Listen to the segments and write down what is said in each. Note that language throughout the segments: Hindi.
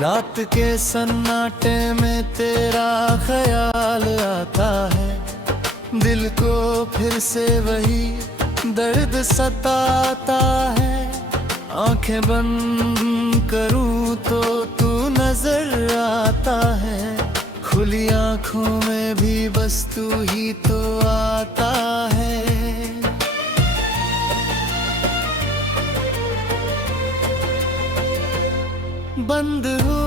रात के सन्नाटे में तेरा ख्याल आता है, दिल को फिर से वही दर्द सताता है। आंखें बंद करूं तो तू नजर आता है, खुली आंखों में भी बस तू ही तो आता है। बंद हो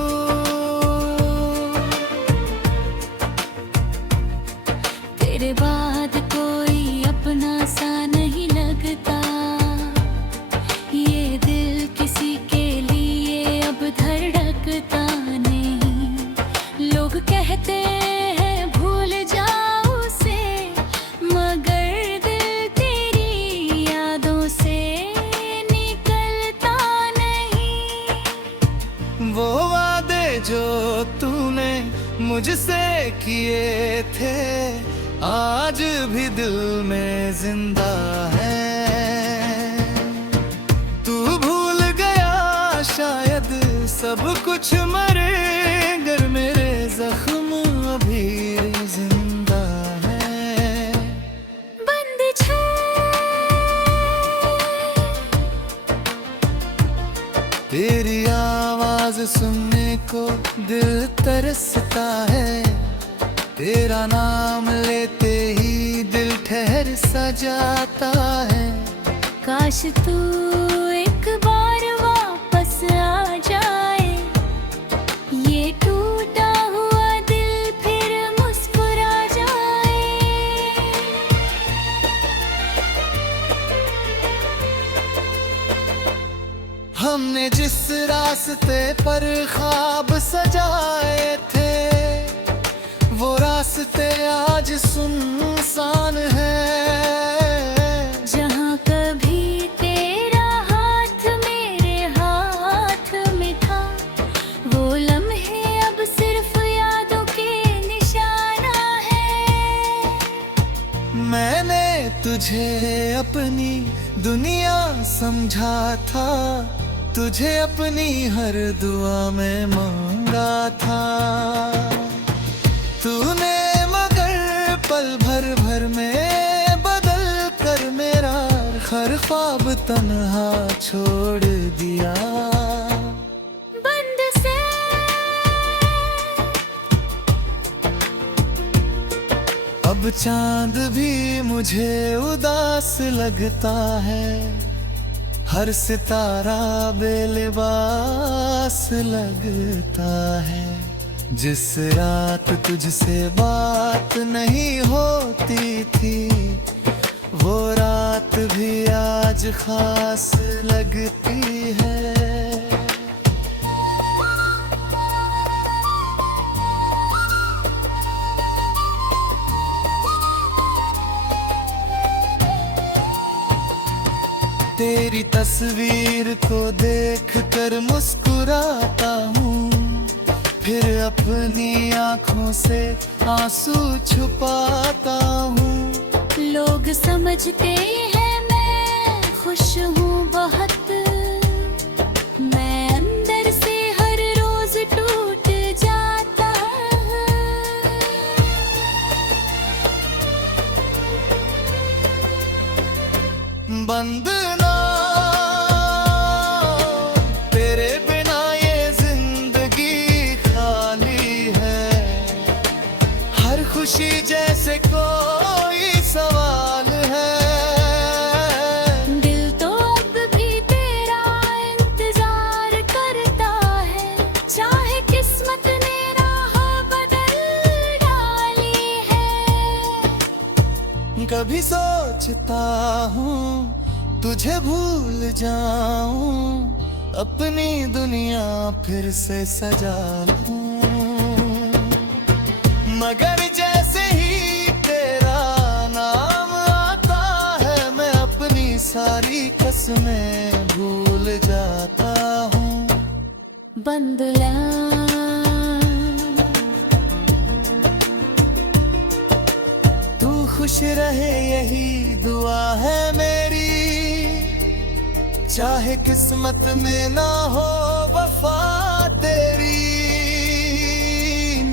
तेरे बाद कोई अपना सा नहीं लगता, ये दिल किसी के लिए अब धड़कता नहीं। लोग कहते हैं भूल जाओ उसे, मगर दिल तेरी यादों से निकलता नहीं। वो वादे जो तूने मुझसे किए थे आज भी दिल में जिंदा है। तू भूल गया शायद सब कुछ, मगर मेरे जख्म अभी जिंदा है। बंद छे तेरी आवाज सुनने को दिल तरसता है, तेरा नाम लेते ही दिल ठहर सा जाता है। काश तू एक बार वापस आ जाए, ये टूटा हुआ दिल फिर मुस्कुरा जाए। हमने जिस रास्ते पर ख्वाब सजाए थे, वो रास्ते आज सुनसान है। जहाँ कभी तेरा हाथ मेरे हाथ में था, वो लम्हे अब सिर्फ यादों के निशाना है। मैंने तुझे अपनी दुनिया समझा था, तुझे अपनी हर दुआ में मांगा था। तूने मगर पल भर भर में बदल कर मेरा हर ख्वाब तन्हा छोड़ दिया। बंद से अब चांद भी मुझे उदास लगता है, हर सितारा बेलिबास लगता है। जिस रात तुझसे बात नहीं होती थी, वो रात भी आज खास लगती है। तेरी तस्वीर को देख कर मुस्कुराता हूँ, फिर अपनी आँखों से आंसू छुपाता हूँ। लोग समझते हैं मैं खुश हूँ बहुत, मैं अंदर से हर रोज टूट जाता हूँ। बंद ना तेरे बिना ये जिंदगी खाली है, हर खुशी जैसे कोई सवाल है। दिल तो अब भी तेरा इंतजार करता है, चाहे किस्मत ने राह बदल डाली है। कभी सोचता हूँ तुझे भूल जाऊं, अपनी दुनिया फिर से सजा लूं, मगर जैसे ही तेरा नाम आता है, मैं अपनी सारी कसमें भूल जाता हूँ। बंदला तू खुश रहे यही दुआ है मेरी, चाहे किस्मत में ना हो वफा तेरी।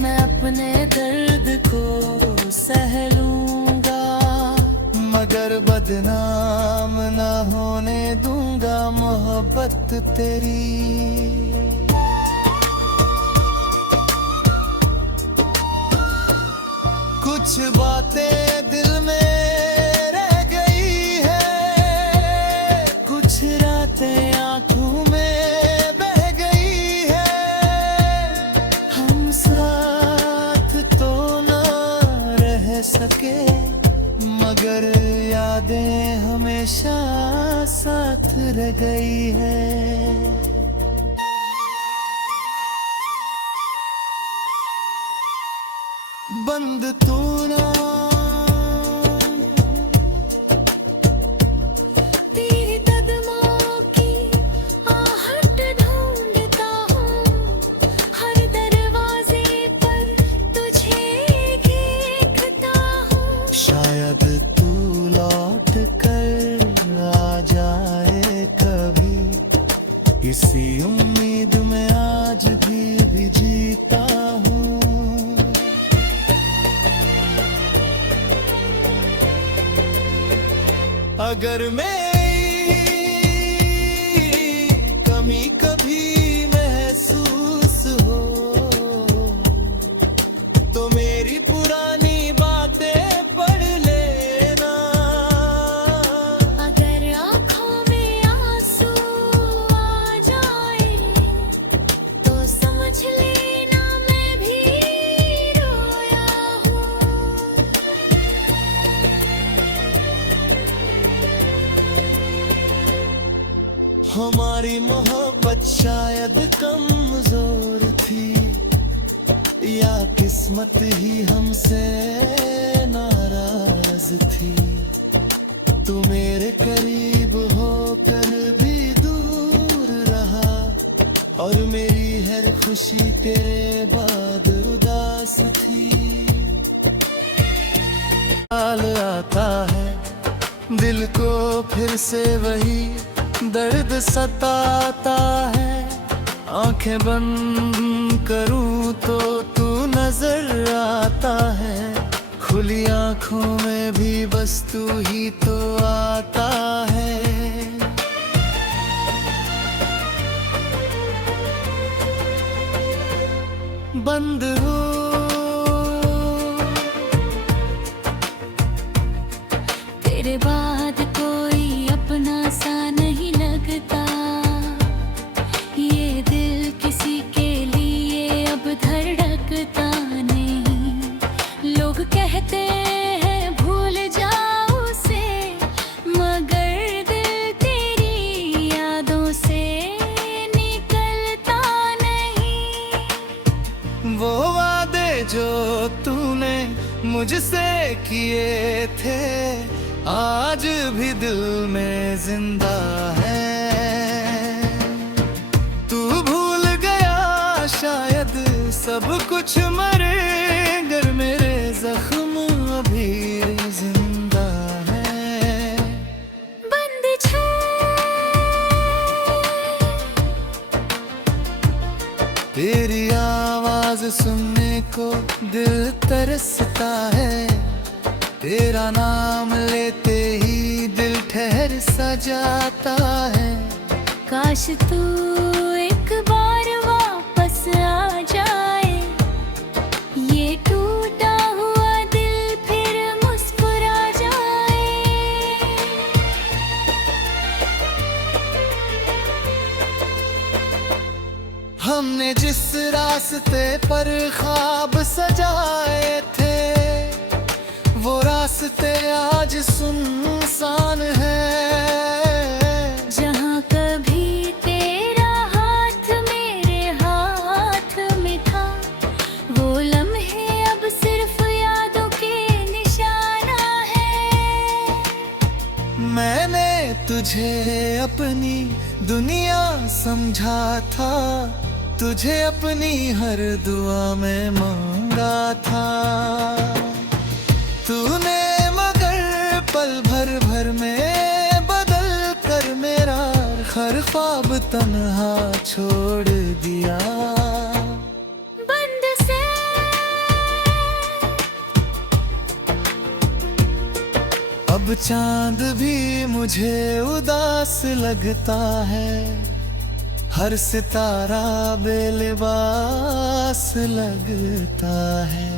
मैं अपने दर्द को सह लूंगा, मगर बदनाम न होने दूंगा मोहब्बत तेरी। कुछ बातें दिल में रह गई है, कुछ रातें आंखों में बह गई है। हम साथ तो न रह सके, मगर यादें हमेशा साथ रह गई है। बंद तू ना, तेरे कदमों की आहट ढूंढता हूँ, हर दरवाजे पर तुझे देखता हूँ। शायद तू लौट कर आ जाए कभी, इसी उम्मीद में आज भी जीता हूँ। अगर मेरी कमी कभी महसूस हो, तो मेरी पुरानी बातें पढ़ लेना। अगर आँखों में आंसू आ जाए, तो समझ लेना मैं भी रोया हूँ। हमारी मोहब्बत शायद कमजोर थी, या किस्मत ही हमसे नाराज थी। तू मेरे करीब होकर भी दूर रहा, और मेरी हर खुशी तेरे बाद उदास थी। हाल आता है दिल को फिर से वही दर्द सताता है। आंखें बंद करूं तो तू नजर आता है, खुली आंखों में भी बस तू ही तो आता है। बंद हो तेरे बाद कोई अपना सा नहीं लगता, ये दिल किसी के लिए अब धड़कता नहीं। लोग कहते हैं भूल जाओ उसे, मगर दिल तेरी यादों से निकलता नहीं। वो वादे जो तूने मुझसे किए थे, आज भी दिल में जिंदा है। तू भूल गया शायद सब कुछ, मगर मेरे जख्म अभी जिंदा है। बंद छे तेरी आवाज सुनने को दिल तरसता है, तेरा नाम लेते ही दिल ठहर सा जाता है। काश तू एक बार वापस आ जाए, ये टूटा हुआ दिल फिर मुस्कुरा जाए। हमने जिस रास्ते पर ख्वाब सजाए थे, वो रास्ते आज सुनसान है। जहाँ कभी तेरा हाथ मेरे हाथ में था, वो लम्हे अब सिर्फ यादों के निशाना है। मैंने तुझे अपनी दुनिया समझा था, तुझे अपनी हर दुआ में मांगा था। तूने मगर पल भर में बदल कर मेरा हर ख्वाब तन्हा छोड़ दिया। अब चांद भी मुझे उदास लगता है, हर सितारा बेलिबास लगता है।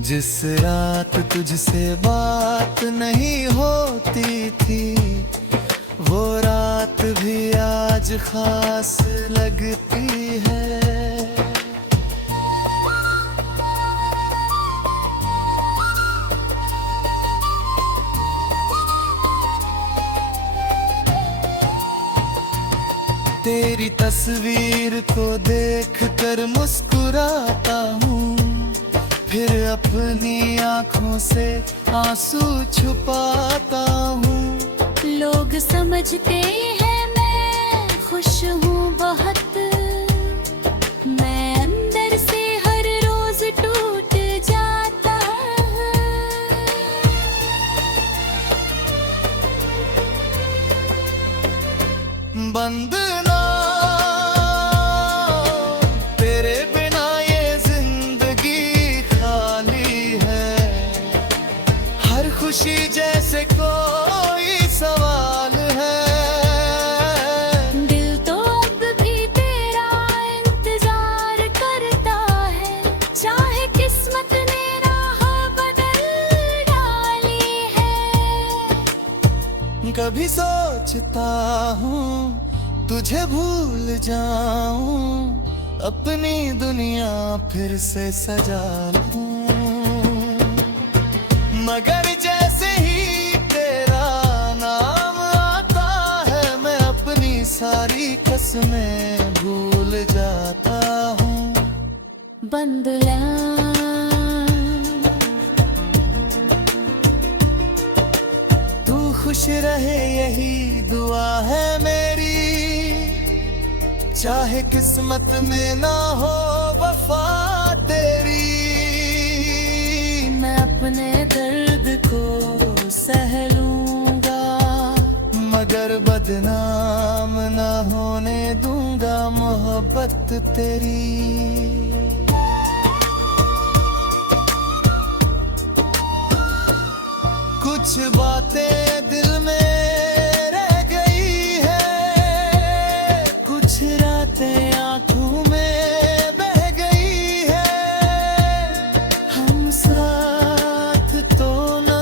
जिस रात तुझसे बात नहीं होती थी, वो रात भी आज खास लगती है। तेरी तस्वीर को देख कर मुस्कुराता हूँ, फिर अपनी आँखों से आंसू छुपाता हूँ। लोग समझते हैं मैं खुश हूँ बहुत, मैं अंदर से हर रोज टूट जाता हूँ। बंद ना तेरे बिना ये जिंदगी खाली है, हर खुशी जैसे कोई सवाल है। दिल तो अब भी तेरा इंतजार करता है, चाहे किस्मत ने राह बदल डाली है। कभी सोचता हूँ तुझे भूल जाऊं, अपनी दुनिया फिर से सजा लूं, मगर जैसे ही तेरा नाम आता है, मैं अपनी सारी कसमें भूल जाता हूँ। बंदला तू खुश रहे यही दुआ है मेरी, चाहे किस्मत में ना हो वफा तेरी। मैं अपने दर्द को सह लूंगा, मगर बदनाम ना होने दूंगा मोहब्बत तेरी। कुछ बातें दिल में रह गई है, कुछ रातें आंखों में बह गई है। हम साथ तो ना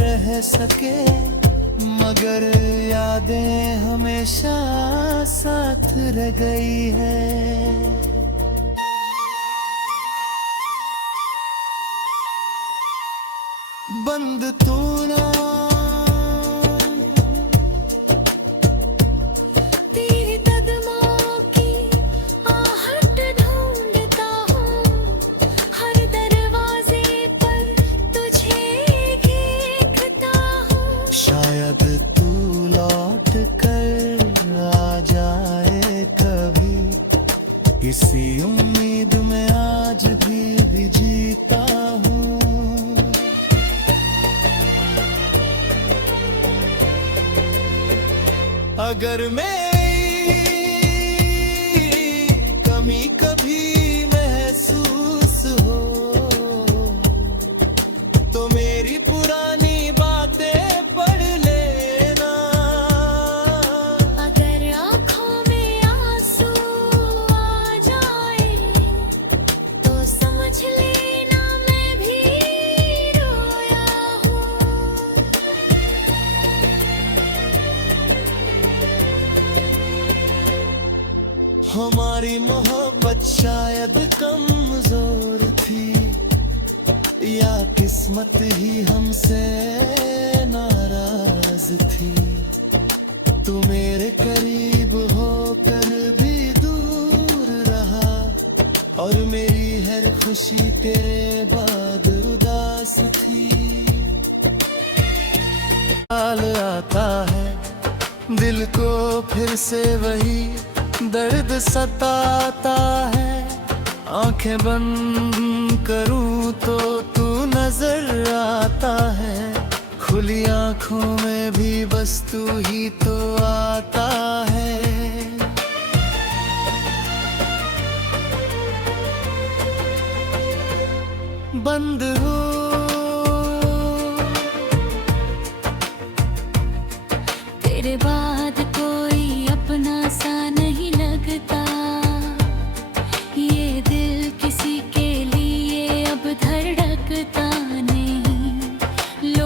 रह सके, मगर यादें हमेशा साथ रह गई है। बंद तो ना तेरे कदमों की आहट ढूंढता हूँ, हर दरवाजे पर तुझे देखता हूँ। शायद तू लौट कर आ जाए कभी, इसी उम्मीद में आज भी जीता हूँ। अगर मेरी कमी कभी महसूस हो, तो मेरी पुरानी बातें पढ़ लेना। अगर आँखों में आंसू आ जाए, तो समझ लेना मैं भी रोया हूँ। हमारी मोहब्बत शायद कमजोर थी, या किस्मत ही हमसे नाराज थी। तू मेरे करीब होकर भी दूर रहा, और मेरी हर खुशी तेरे बाद उदास थी। हाल आता है दिल को फिर से वही दर्द सताता है। आंखें बंद करूं तो तू नजर आता है, खुली आंखों में भी बस तू ही तो आता है। बंद हो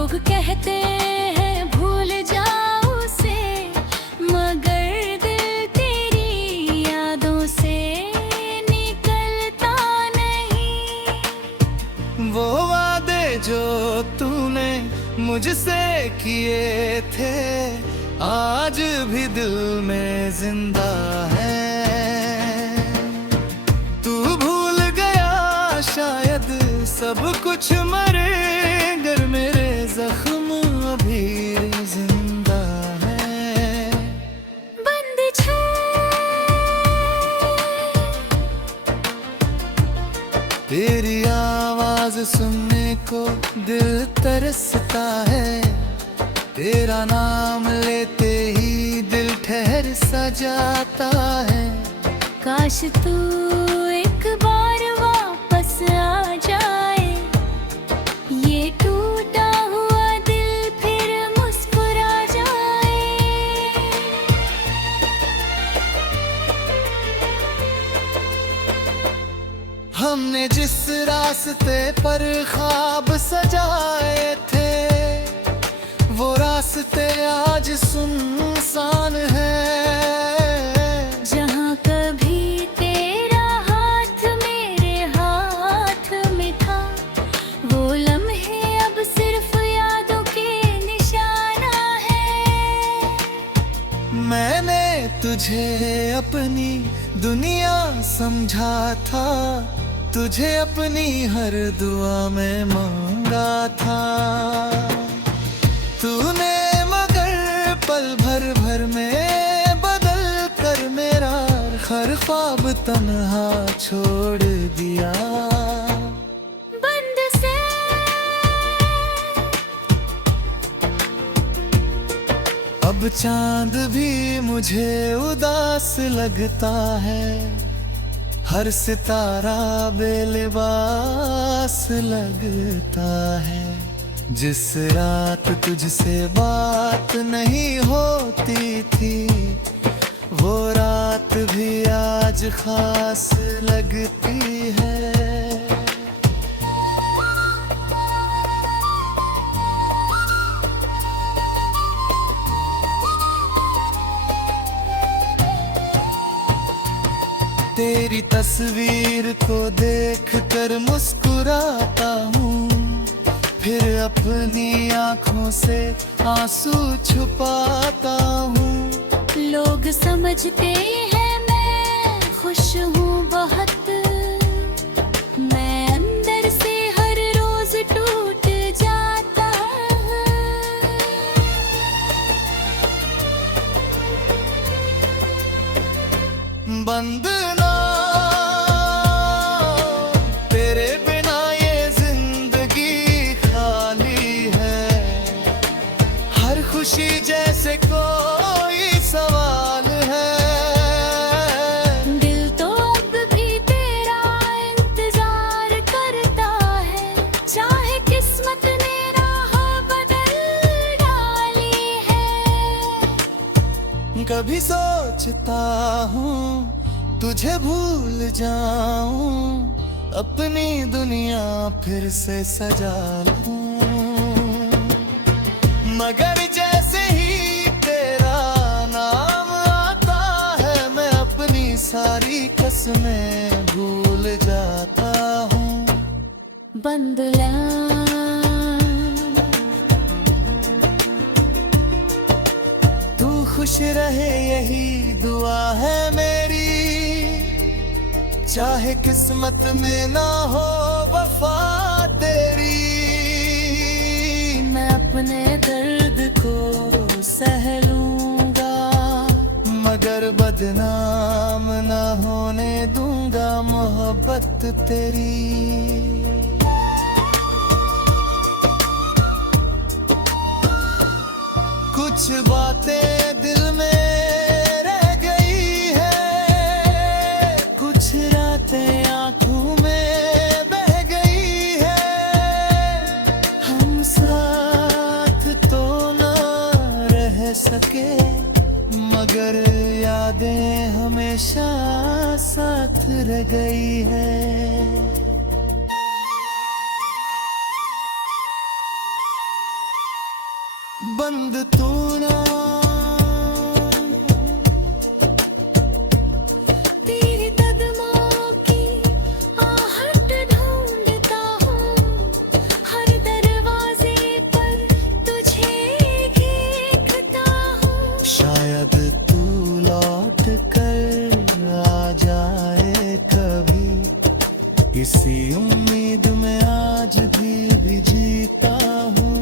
लोग कहते हैं भूल जाओ उसे, मगर दिल तेरी यादों से निकलता नहीं। वो वादे जो तूने मुझसे किए थे आज भी दिल में जिंदा है। तू भूल गया शायद सब कुछ मगर मेरे जख्म अभी जिंदा है। बंद छे तेरी आवाज सुनने को दिल तरसता है, तेरा नाम लेते ही दिल ठहर सा जाता है। काश तू एक बार वापस आ जाए, ये टूटा हुआ दिल फिर मुस्कुरा जाए। हमने जिस रास्ते पर ख्वाब सजाए थे वो रास्ते आज सुनसान है। जहाँ कभी तेरा हाथ मेरे हाथ में था, वो लम्हे अब सिर्फ यादों के निशाना है। मैंने तुझे अपनी दुनिया समझा था, तुझे अपनी हर दुआ में मांगा था। तूने मगर पल भर में बदल कर मेरा हर ख्वाब तन्हा छोड़ दिया। बंद से अब चांद भी मुझे उदास लगता है, हर सितारा बेलिबास लगता है। जिस रात तुझसे बात नहीं होती थी वो रात भी आज खास लगती है। तेरी तस्वीर को देख कर मुस्कुराता हूँ, फिर अपनी आँखों से आंसू छुपाता हूँ। लोग समझते हैं मैं खुश हूँ बहुत, मैं अंदर से हर रोज टूट जाता हूँ। बंद ना तेरे बिना ये जिंदगी खाली है, हर खुशी जैसे कोई सवाल है। दिल तो अब भी तेरा इंतजार करता है, चाहे किस्मत ने राह बदल डाली है। कभी सोचता हूँ तुझे भूल जाऊं, अपनी दुनिया फिर से सजा लूं, मगर जैसे ही तेरा नाम आता है मैं अपनी सारी कसमें भूल जाता हूँ। बंदला तू खुश रहे यही दुआ है मेरी, चाहे किस्मत में ना हो वफा तेरी। मैं अपने दर्द को सह लूंगा, मगर बदनाम ना होने दूंगा मोहब्बत तेरी। कुछ बातें दिल में रह गई है, कुछ रातें आंखों में बह गई है। हम साथ तो ना रह सके मगर यादें हमेशा साथ रह गई है। बंद तू ना तेरे कदमों की आहट ढूंढता हूँ, हर दरवाजे पर तुझे देखता हूँ। शायद तू लौट कर आ जाए कभी, इसी उम्मीद में आज भी जीता हूँ।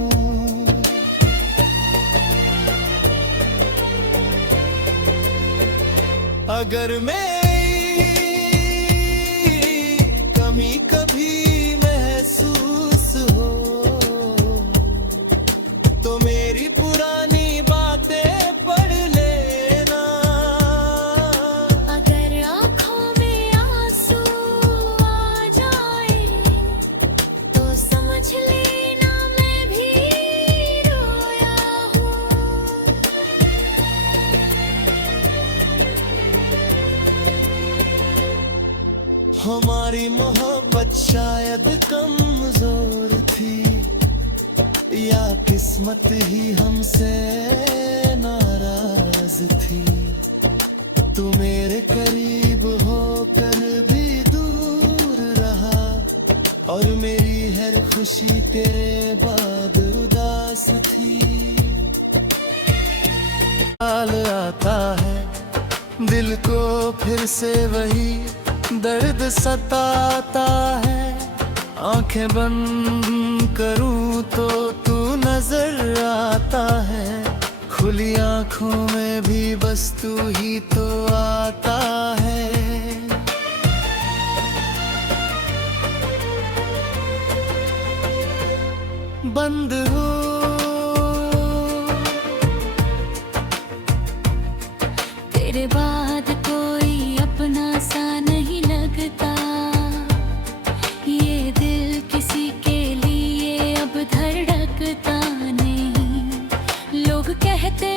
अगर मेरी कमी कभी महसूस हो, तो मेरी पुरानी बातें पढ़ लेना। अगर आँखों में आंसू आ जाए, तो समझ लेना मैं भी रोया हूँ। हमारी मोहब्बत शायद कमजोर थी, या किस्मत ही हमसे नाराज थी। तू मेरे करीब होकर भी दूर रहा, और मेरी हर खुशी तेरे बाद उदास थी। हाल आता है दिल को फिर से वही दर्द सताता है। आंखें बंद करूं तो तू नजर आता है, खुली आंखों में भी बस तू ही तो आता है। बंद हो तेरे बाद कोई अपना सा नहीं लगता, ये दिल किसी के लिए अब धड़कता नहीं। लोग कहते